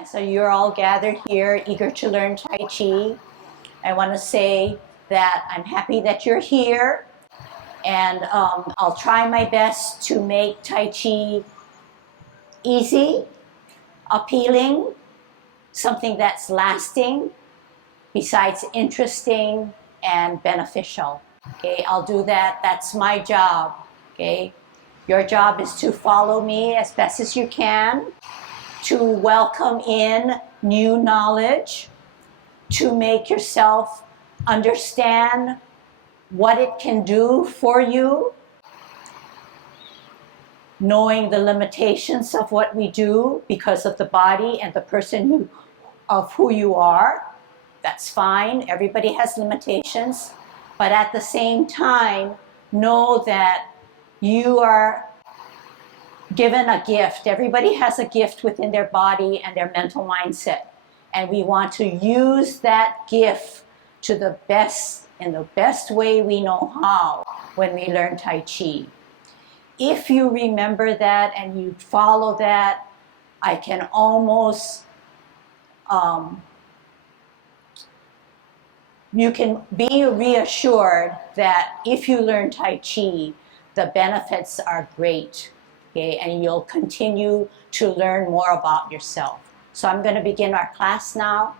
So you're all gathered here, eager to learn Tai Chi. I want to say that I'm happy that you're here, and I'll try my best to make Tai Chi easy, appealing, something that's lasting, besides interesting and beneficial. Okay, I'll do that. That's my job. Okay, your job is to follow me as best as you can, to welcome in new knowledge, to make yourself understand what it can do for you, knowing the limitations of what we do because of the body and the person of who you are. That's fine. Everybody has limitations. But at the same time, know that you are given a gift. Everybody has a gift within their body and their mental mindset. And we want to use that gift to the best, in the best way we know how when we learn Tai Chi. If you remember that and you follow that, I can almost, you can be reassured that if you learn Tai Chi, the benefits are great. Okay, and you'll continue to learn more about yourself. So I'm going to begin our class now.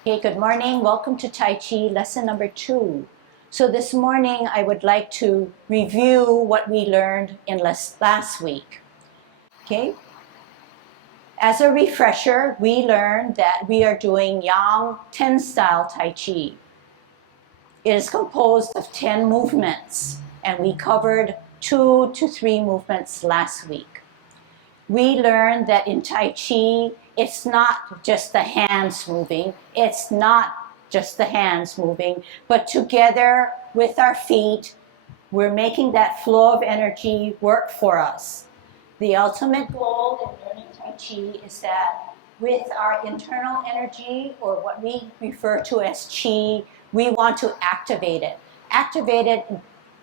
Okay, good morning. Welcome to Tai Chi lesson number 2. So this morning I would like to review what we learned in last week. Okay. As a refresher, we learned that we are doing Yang 10 style Tai Chi. It is composed of 10 movements, and we covered 2 to 3 movements last week. We learned that in Tai Chi, it's not just the hands moving, but together with our feet, we're making that flow of energy work for us. The ultimate goal in learning Tai Chi is that with our internal energy, or what we refer to as Qi, we want to activate it. Activate it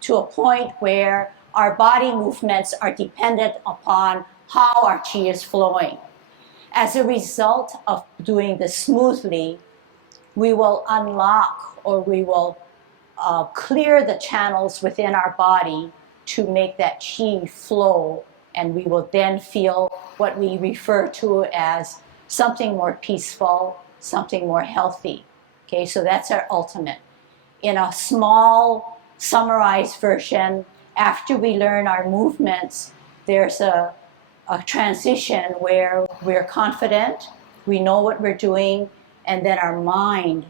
to a point where our body movements are dependent upon how our Qi is flowing. As a result of doing this smoothly, we will unlock, or we will clear the channels within our body to make that Qi flow, and we will then feel what we refer to as something more peaceful, something more healthy. Okay, so that's our ultimate. In a small, summarized version, after we learn our movements, there's a transition where we're confident, we know what we're doing, and then our mind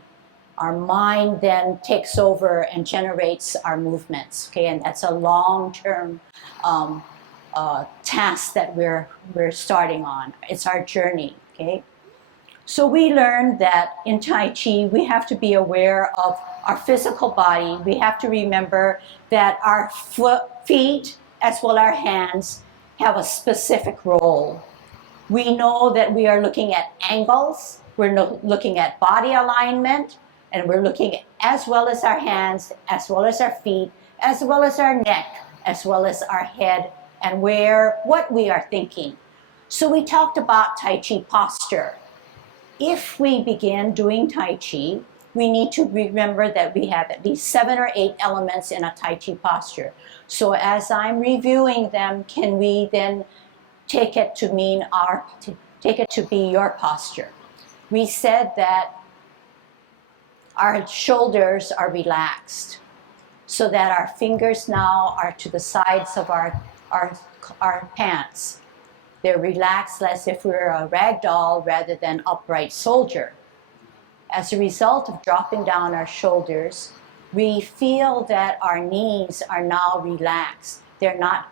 then takes over and generates our movements. Okay, and that's a long-term task that we're starting on. It's our journey. Okay, so we learned that in Tai Chi we have to be aware of our physical body. We have to remember that our feet as well as our hands have a specific role. We know that we are looking at angles, we're looking at body alignment, and we're looking at, as well as our hands, as well as our feet, as well as our neck, as well as our head, and what we are thinking. So we talked about Tai Chi posture. If we begin doing Tai Chi, we need to remember that we have at least 7 or 8 elements in a Tai Chi posture. So as I'm reviewing them, can we then take it to be your posture? We said that our shoulders are relaxed, so that our fingers now are to the sides of our pants. They're relaxed as if we're a rag doll rather than upright soldier. As a result of dropping down our shoulders, we feel that our knees are now relaxed. They're not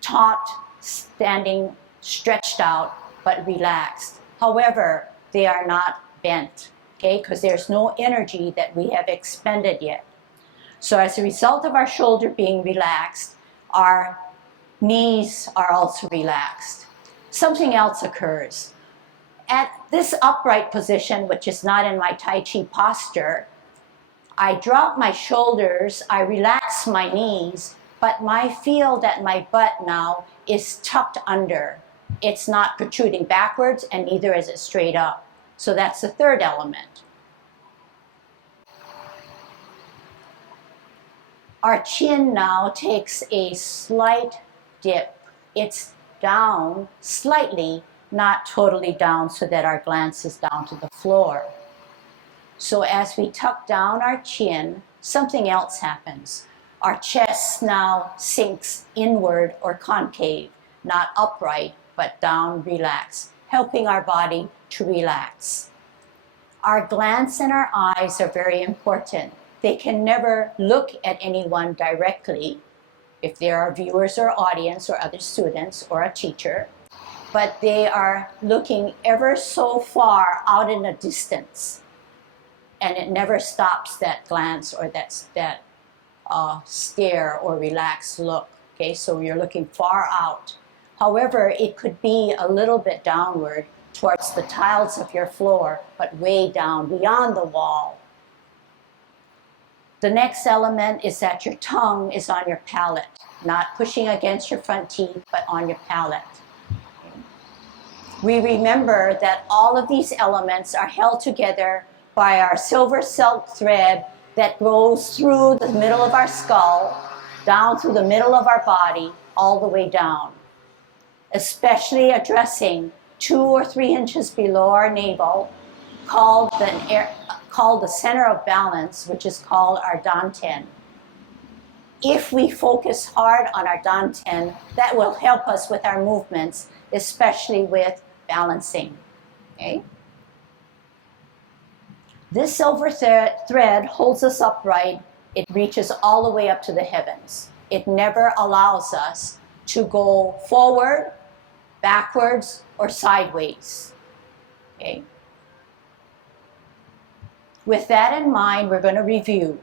taut, standing, stretched out, but relaxed. However, they are not bent, okay, because there's no energy that we have expended yet. So as a result of our shoulder being relaxed, our knees are also relaxed. Something else occurs. At this upright position, which is not in my Tai Chi posture, I drop my shoulders, I relax my knees, but I feel that my butt now is tucked under. It's not protruding backwards, and neither is it straight up. So that's the third element. Our chin now takes a slight dip. It's down slightly, not totally down so that our glance is down to the floor. So as we tuck down our chin, something else happens. Our chest now sinks inward or concave, not upright, but down, relaxed, helping our body to relax. Our glance and our eyes are very important. They can never look at anyone directly, if there are viewers or audience or other students or a teacher, but they are looking ever so far out in the distance, and it never stops that glance or that stare or relaxed look. Okay, so you're looking far out. However, it could be a little bit downward towards the tiles of your floor, but way down beyond the wall. The next element is that your tongue is on your palate, not pushing against your front teeth, but on your palate. Okay. We remember that all of these elements are held together by our silver silk thread that goes through the middle of our skull, down through the middle of our body, all the way down, especially addressing 2 or 3 inches below our navel, called the center of balance, which is called our dantian. If we focus hard on our dantian, that will help us with our movements, especially with balancing. Okay? This silver thread holds us upright. It reaches all the way up to the heavens. It never allows us to go forward, backwards, or sideways. Okay? With that in mind, we're going to review.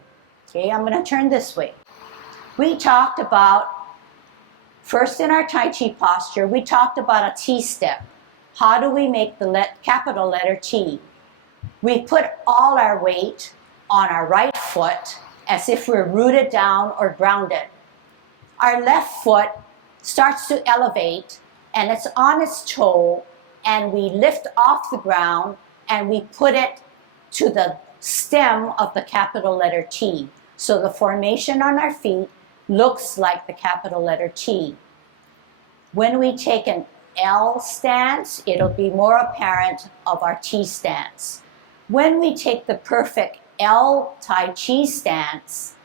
Okay, I'm going to turn this way. We talked about, first in our Tai Chi posture, we talked about a T step. How do we make the capital letter T? We put all our weight on our right foot as if we're rooted down or grounded. Our left foot starts to elevate and it's on its toe, and we lift off the ground and we put it to the stem of the capital letter T. So the formation on our feet looks like the capital letter T. When we take an L stance, it'll be more apparent of our T stance. When we take the perfect L Tai Chi stance,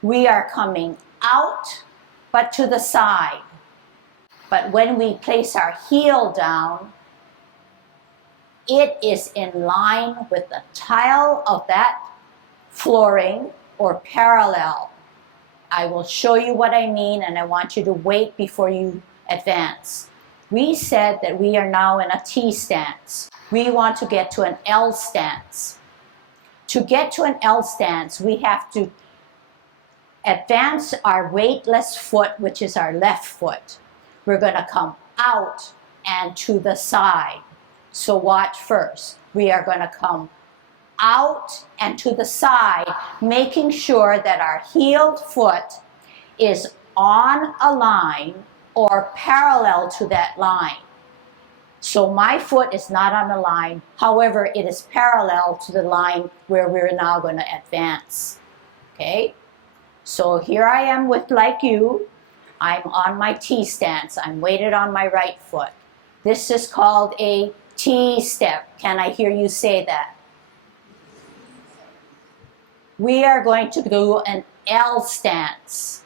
we are coming out, but to the side. But when we place our heel down, it is in line with the tile of that flooring or parallel. I will show you what I mean, and I want you to wait before you advance. We said that we are now in a T stance. We want to get to an L stance. To get to an L stance, we have to advance our weightless foot, which is our left foot. We're going to come out and to the side. So watch first. We are going to come out and to the side, making sure that our heeled foot is on a line or parallel to that line. So my foot is not on a line, however, it is parallel to the line where we're now going to advance. Okay? So here I am with, like you, I'm on my T stance. I'm weighted on my right foot. This is called a T step. Can I hear you say that? We are going to do an L stance.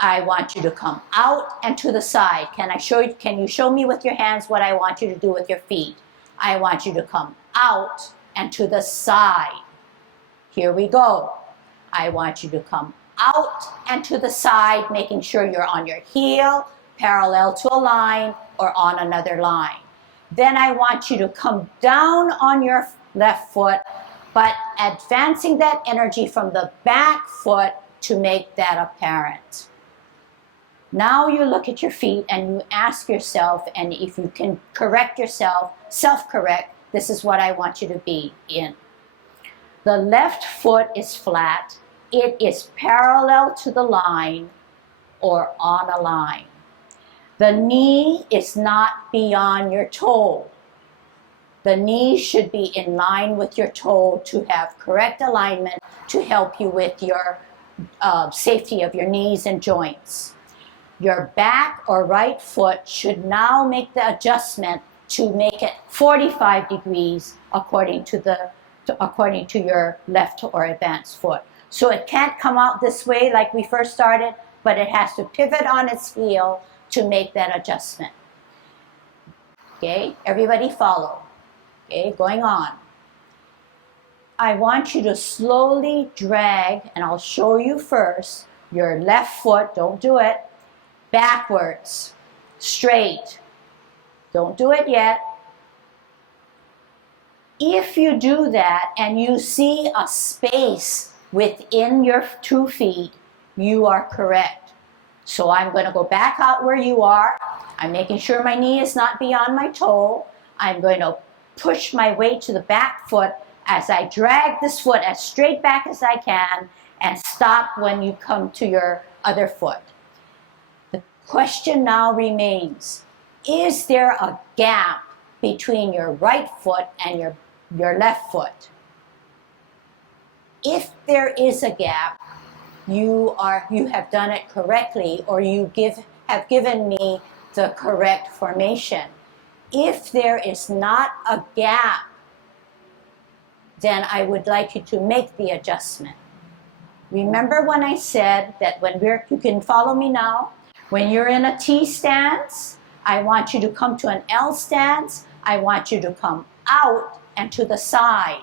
I want you to come out and to the side. Can you show me with your hands what I want you to do with your feet? I want you to come out and to the side. Here we go. I want you to come out and to the side, making sure you're on your heel, parallel to a line, or on another line. Then I want you to come down on your left foot, but advancing that energy from the back foot to make that apparent. Now you look at your feet and you ask yourself, and if you can correct yourself, self-correct, this is what I want you to be in. The left foot is flat. It is parallel to the line or on a line. The knee is not beyond your toe. The knee should be in line with your toe to have correct alignment to help you with your safety of your knees and joints. Your back or right foot should now make the adjustment to make it 45 degrees according to your left or advanced foot. So it can't come out this way like we first started, but it has to pivot on its heel to make that adjustment. Okay, everybody follow. Okay, going on. I want you to slowly drag, and I'll show you first, your left foot, don't do it, backwards, straight. Don't do it yet. If you do that and you see a space within your 2 feet, you are correct. So I'm going to go back out where you are. I'm making sure my knee is not beyond my toe. I'm going to push my weight to the back foot as I drag this foot as straight back as I can and stop when you come to your other foot. The question now remains, is there a gap between your right foot and your left foot? If there is a gap, you have done it correctly, or you have given me the correct formation. If there is not a gap, then I would like you to make the adjustment. Remember when I said that you can follow me now, when you're in a T stance, I want you to come to an L stance, I want you to come out and to the side.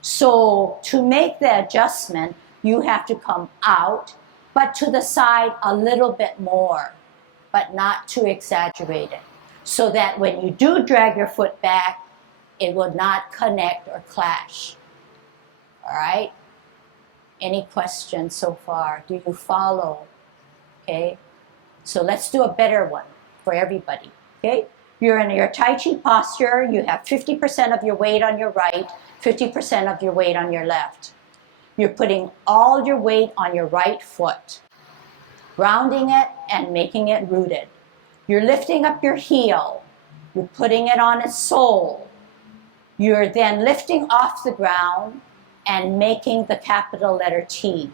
So to make the adjustment, you have to come out, but to the side a little bit more, but not too exaggerated, so that when you do drag your foot back, it will not connect or clash. All right? Any questions so far? Do you follow? Okay? So let's do a better one for everybody. Okay? You're in your Tai Chi posture. You have 50% of your weight on your right, 50% of your weight on your left. You're putting all your weight on your right foot, grounding it and making it rooted. You're lifting up your heel. You're putting it on its sole. You're then lifting off the ground and making the capital letter T.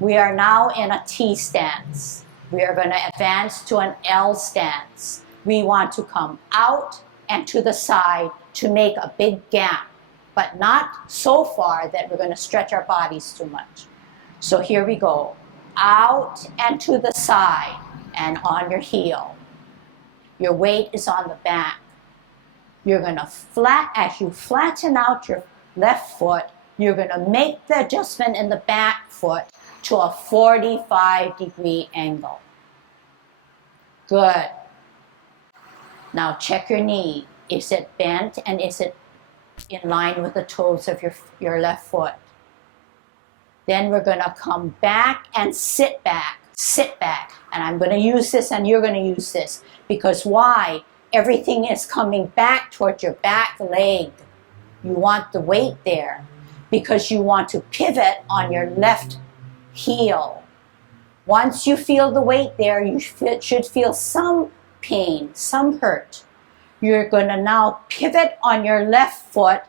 We are now in a T stance. We are going to advance to an L stance. We want to come out and to the side to make a big gap, but not so far that we're going to stretch our bodies too much. So here we go. Out and to the side and on your heel. Your weight is on the back. You're going to as you flatten out your left foot, you're going to make the adjustment in the back foot to a 45-degree angle. Good. Now check your knee. Is it bent and is it in line with the toes of your left foot? Then we're going to come back and sit back. Sit back. And I'm going to use this and you're going to use this. Because why? Everything is coming back towards your back leg. You want the weight there because you want to pivot on your left heel. Once you feel the weight there, you should feel some pain, some hurt. You're going to now pivot on your left foot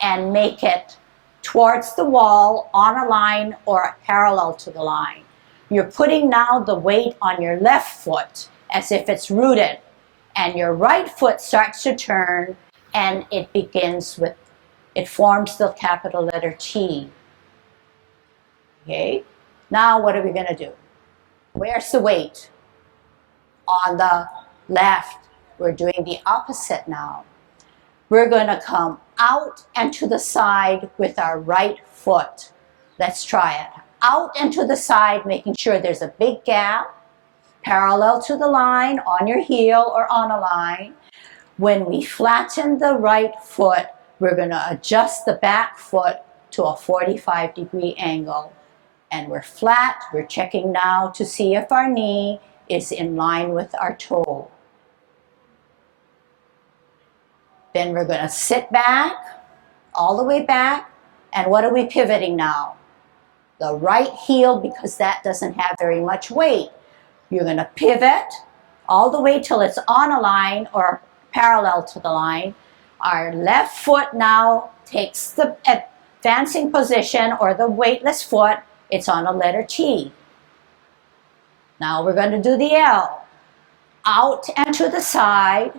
and make it towards the wall on a line or parallel to the line. You're putting now the weight on your left foot as if it's rooted, and your right foot starts to turn and it forms the capital letter T. Okay, now what are we going to do? Where's the weight? On the left. We're doing the opposite now. We're going to come out and to the side with our right foot. Let's try it. Out and to the side, making sure there's a big gap, parallel to the line, on your heel or on a line. When we flatten the right foot, we're going to adjust the back foot to a 45-degree angle. And we're flat. We're checking now to see if our knee is in line with our toe. Then we're going to sit back, all the way back. And what are we pivoting now? The right heel, because that doesn't have very much weight. You're going to pivot all the way till it's on a line or parallel to the line. Our left foot now takes the advancing position, or the weightless foot. It's on a letter T. Now we're going to do the L. Out and to the side.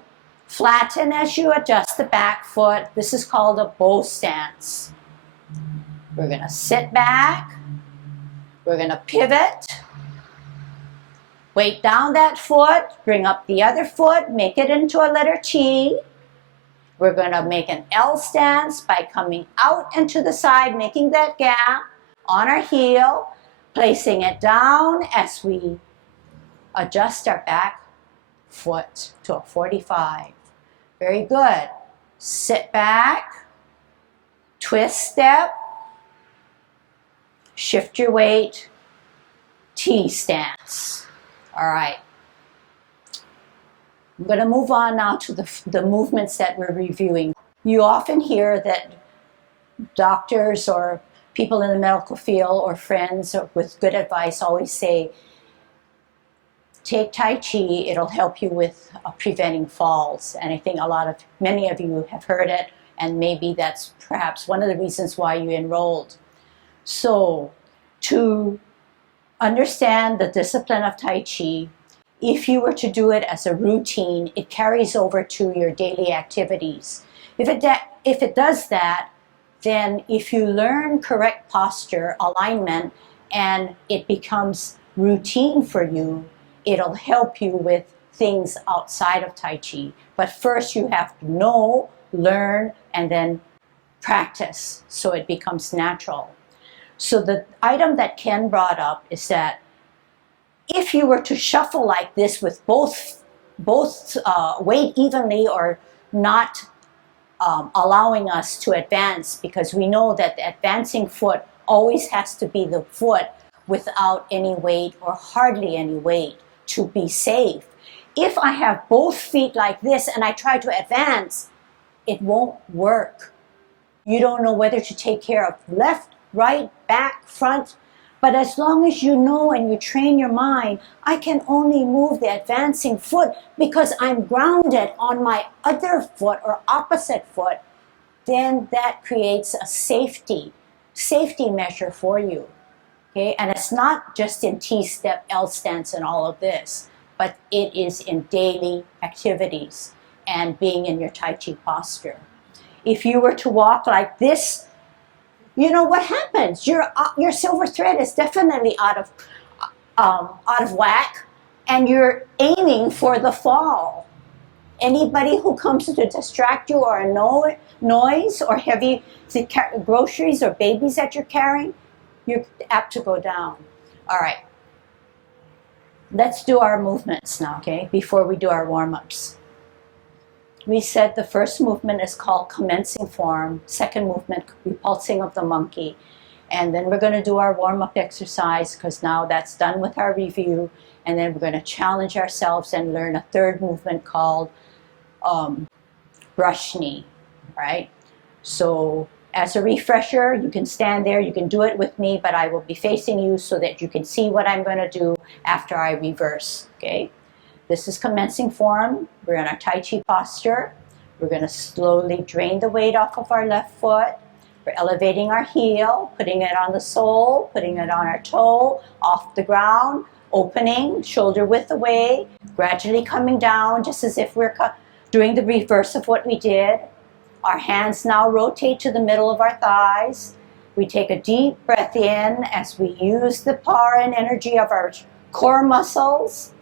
Flatten as you adjust the back foot. This is called a bow stance. We're going to sit back. We're going to pivot. Weight down that foot. Bring up the other foot. Make it into a letter T. We're going to make an L stance by coming out and to the side, making that gap on our heel, placing it down as we adjust our back foot to a 45. Very good. Sit back, twist step, shift your weight, T stance. All right. I'm going to move on now to the movements that we're reviewing. You often hear that doctors or people in the medical field or friends with good advice always say, take Tai Chi, it'll help you with preventing falls. And I think many of you have heard it, and maybe that's perhaps one of the reasons why you enrolled. So to understand the discipline of Tai Chi, if you were to do it as a routine, it carries over to your daily activities. If it does that, then if you learn correct posture, alignment, and it becomes routine for you, it'll help you with things outside of Tai Chi. But first you have to know, learn, and then practice so it becomes natural. So the item that Ken brought up is that if you were to shuffle like this with both weight evenly or not allowing us to advance, because we know that the advancing foot always has to be the foot without any weight or hardly any weight to be safe. If I have both feet like this and I try to advance, it won't work. You don't know whether to take care of left, right, back, front. But as long as you know and you train your mind, I can only move the advancing foot because I'm grounded on my other foot or opposite foot, then that creates a safety measure for you. Okay? And it's not just in T-step, L stance and all of this, but it is in daily activities and being in your Tai Chi posture. If you were to walk like this, you know what happens? Your silver thread is definitely out of whack, and you're aiming for the fall. Anybody who comes to distract you or a noise or heavy groceries or babies that you're carrying, you're apt to go down. All right. Let's do our movements now, okay? Before we do our warm-ups. We said the first movement is called commencing form, second movement, repulsing of the monkey. And then we're going to do our warm-up exercise because now that's done with our review. And then we're going to challenge ourselves and learn a third movement called brush knee, right? So as a refresher, you can stand there, you can do it with me, but I will be facing you so that you can see what I'm going to do after I reverse, okay? This is commencing form. We're in our Tai Chi posture. We're going to slowly drain the weight off of our left foot. We're elevating our heel, putting it on the sole, putting it on our toe, off the ground, opening, shoulder width away, gradually coming down, just as if we're doing the reverse of what we did. Our hands now rotate to the middle of our thighs. We take a deep breath in as we use the power and energy of our core muscles.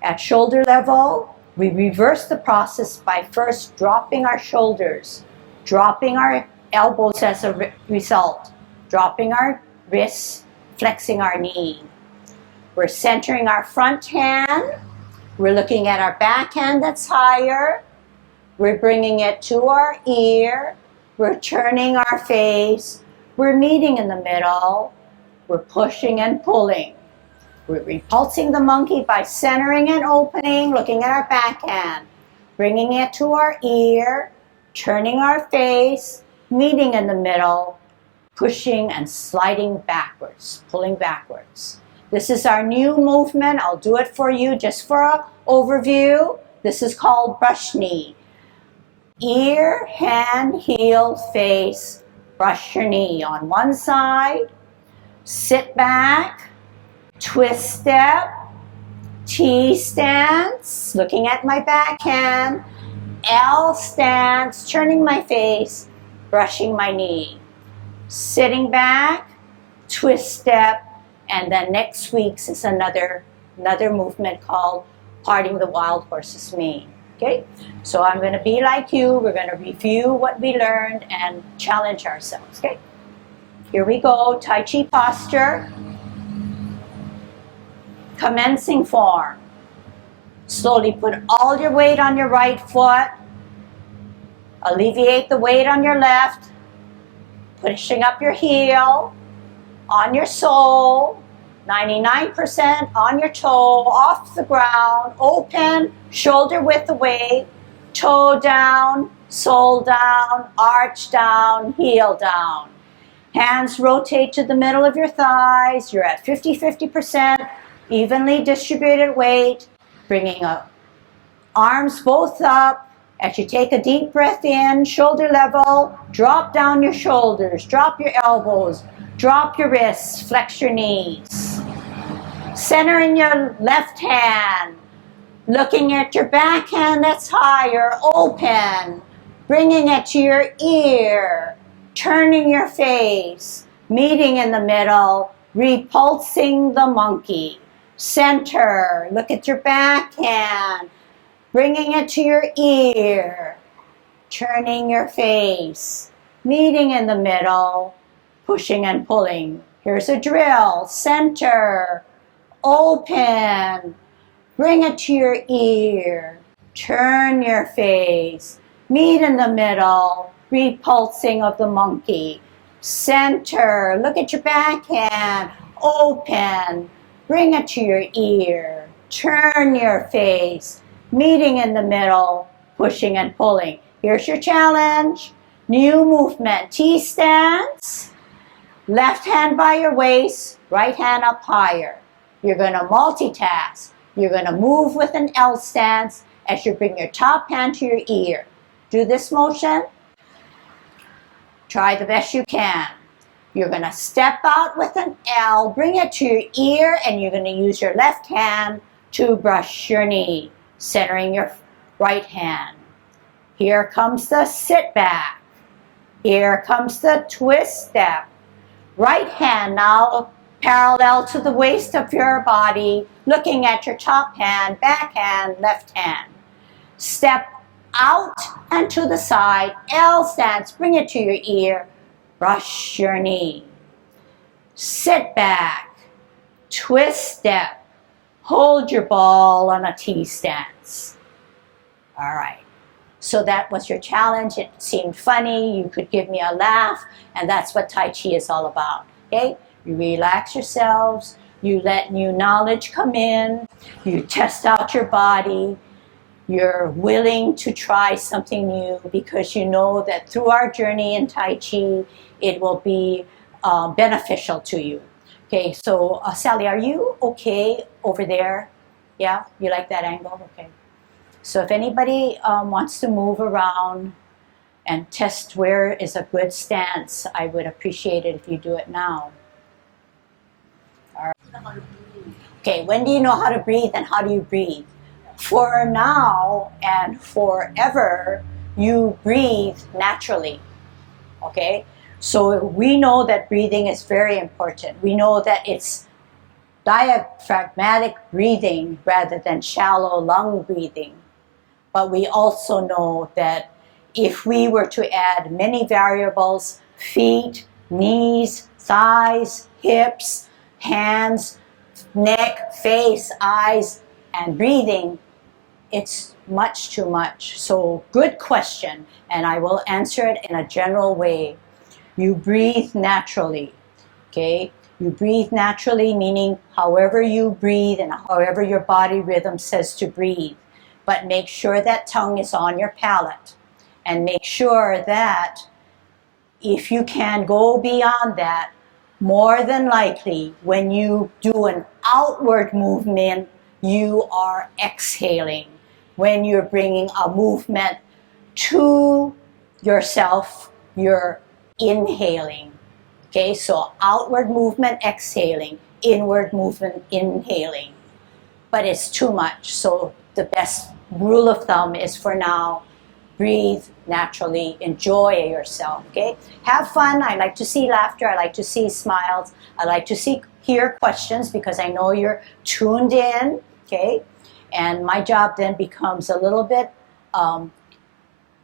At shoulder level, we reverse the process by first dropping our shoulders, dropping our elbows as a result, dropping our wrists, flexing our knee. We're centering our front hand. We're looking at our back hand that's higher. We're bringing it to our ear. We're turning our face. We're meeting in the middle. We're pushing and pulling. We're repulsing the monkey by centering and opening, looking at our backhand, bringing it to our ear, turning our face, meeting in the middle, pushing and sliding backwards, pulling backwards. This is our new movement. I'll do it for you just for an overview. This is called brush knee. Ear, hand, heel, face, brush your knee on one side. Sit back, twist step, T stance, looking at my backhand, L stance, turning my face, brushing my knee. Sitting back, twist step, and then next week's is another movement called parting the wild horse's mane. Okay, so I'm going to be like you. We're going to review what we learned and challenge ourselves. Okay, here we go. Tai Chi posture. Commencing form. Slowly put all your weight on your right foot. Alleviate the weight on your left. Pushing up your heel, on your sole, 99% on your toe, off the ground, open, shoulder width away, toe down, sole down, arch down, heel down. Hands rotate to the middle of your thighs. You're at 50-50%, evenly distributed weight, bringing up arms both up. As you take a deep breath in, shoulder level, drop down your shoulders, drop your elbows, drop your wrists, flex your knees. Center in your left hand, looking at your backhand that's higher, open, bringing it to your ear, turning your face, meeting in the middle, repulsing the monkey. Center, look at your backhand, bringing it to your ear, turning your face, meeting in the middle, pushing and pulling. Here's a drill. Center, open, bring it to your ear, turn your face, meet in the middle, repulsing of the monkey. Center, look at your backhand, open, bring it to your ear, turn your face, meeting in the middle, pushing and pulling. Here's your challenge. New movement. T stance. Left hand by your waist, right hand up higher. You're going to multitask. You're going to move with an L stance as you bring your top hand to your ear. Do this motion. Try the best you can. You're going to step out with an L, bring it to your ear, and you're going to use your left hand to brush your knee, centering your right hand. Here comes the sit back. Here comes the twist step. Right hand now parallel to the waist of your body, looking at your top hand, back hand, left hand. Step out and to the side, L stance, bring it to your ear, brush your knee. Sit back, twist step, hold your ball on a T stance. All right. So that was your challenge. It seemed funny. You could give me a laugh. And that's what Tai Chi is all about. Okay? You relax yourselves. You let new knowledge come in. You test out your body. You're willing to try something new because you know that through our journey in Tai Chi, it will be beneficial to you. Okay, so Sally, are you okay over there? Yeah, you like that angle? Okay. So if anybody wants to move around and test where is a good stance, I would appreciate it if you do it now. All right. Okay, when do you know how to breathe and how do you breathe? For now and forever, you breathe naturally. Okay? So we know that breathing is very important. We know that it's diaphragmatic breathing rather than shallow lung breathing. But we also know that if we were to add many variables, feet, knees, thighs, hips, hands, neck, face, eyes, and breathing, it's much too much. So good question, and I will answer it in a general way. You breathe naturally, okay? You breathe naturally, meaning however you breathe and however your body rhythm says to breathe. But make sure that tongue is on your palate. And make sure that if you can go beyond that, more than likely, when you do an outward movement, you are exhaling. When you're bringing a movement to yourself, you're inhaling. Okay, so outward movement, exhaling, inward movement, inhaling. But it's too much. So the best rule of thumb is for now, breathe naturally, enjoy yourself, okay? Have fun. I like to see laughter. I like to see smiles. I like to hear questions because I know you're tuned in, okay? And my job then becomes a little bit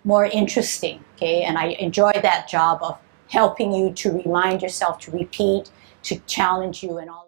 more interesting, okay? And I enjoy that job of helping you to remind yourself to repeat, to challenge you and all.